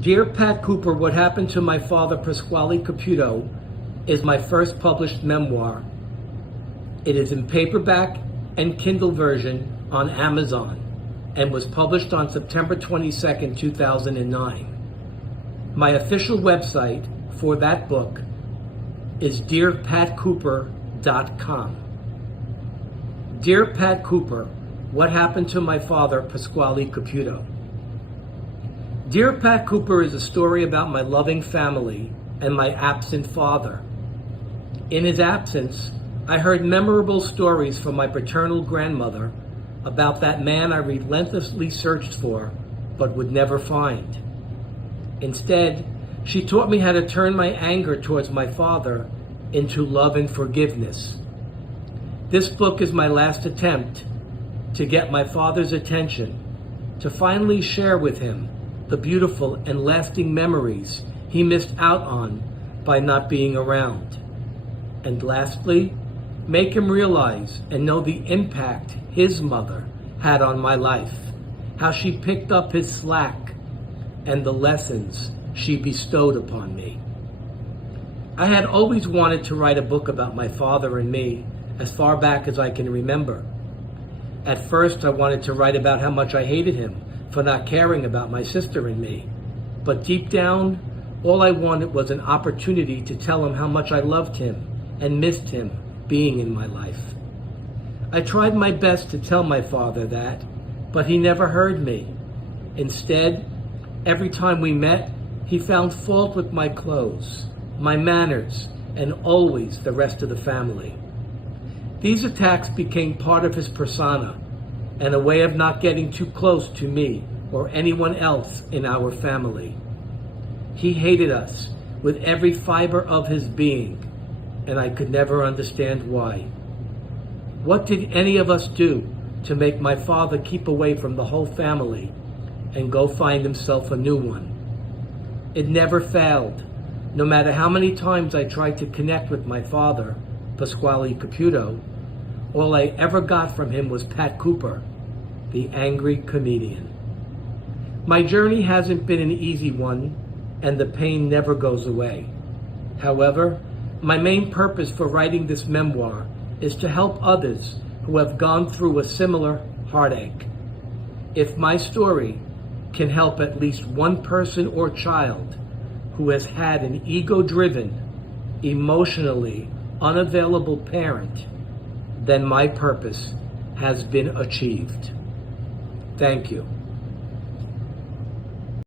Dear Pat Cooper, What Happened to My Father, Pasquale Caputo, is my first published memoir. It is in paperback and Kindle version on Amazon and was published on September 22nd, 2009. My official website for that book is dearpatcooper.com. Dear Pat Cooper, What Happened to My Father, Pasquale Caputo. Dear Pat Cooper is a story about my loving family and my absent father. In his absence, I heard memorable stories from my paternal grandmother about that man I relentlessly searched for but would never find. Instead, she taught me how to turn my anger towards my father into love and forgiveness. This book is my last attempt to get my father's attention, to finally share with him the beautiful and lasting memories he missed out on by not being around. And lastly, make him realize and know the impact his mother had on my life, how she picked up his slack, and the lessons she bestowed upon me. I had always wanted to write a book about my father and me as far back as I can remember. At first, I wanted to write about how much I hated him for not caring about my sister and me. But deep down, all I wanted was an opportunity to tell him how much I loved him and missed him being in my life. I tried my best to tell my father that, but he never heard me. Instead, every time we met, he found fault with my clothes, my manners, and always the rest of the family. These attacks became part of his persona and a way of not getting too close to me or anyone else in our family. He hated us with every fiber of his being, and I could never understand why. What did any of us do to make my father keep away from the whole family and go find himself a new one? It never failed. No matter how many times I tried to connect with my father, Pasquale Caputo, all I ever got from him was Pat Cooper, the angry comedian. My journey hasn't been an easy one, and the pain never goes away. However, my main purpose for writing this memoir is to help others who have gone through a similar heartache. If my story can help at least one person or child who has had an ego-driven, emotionally unavailable parent, then my purpose has been achieved. Thank you.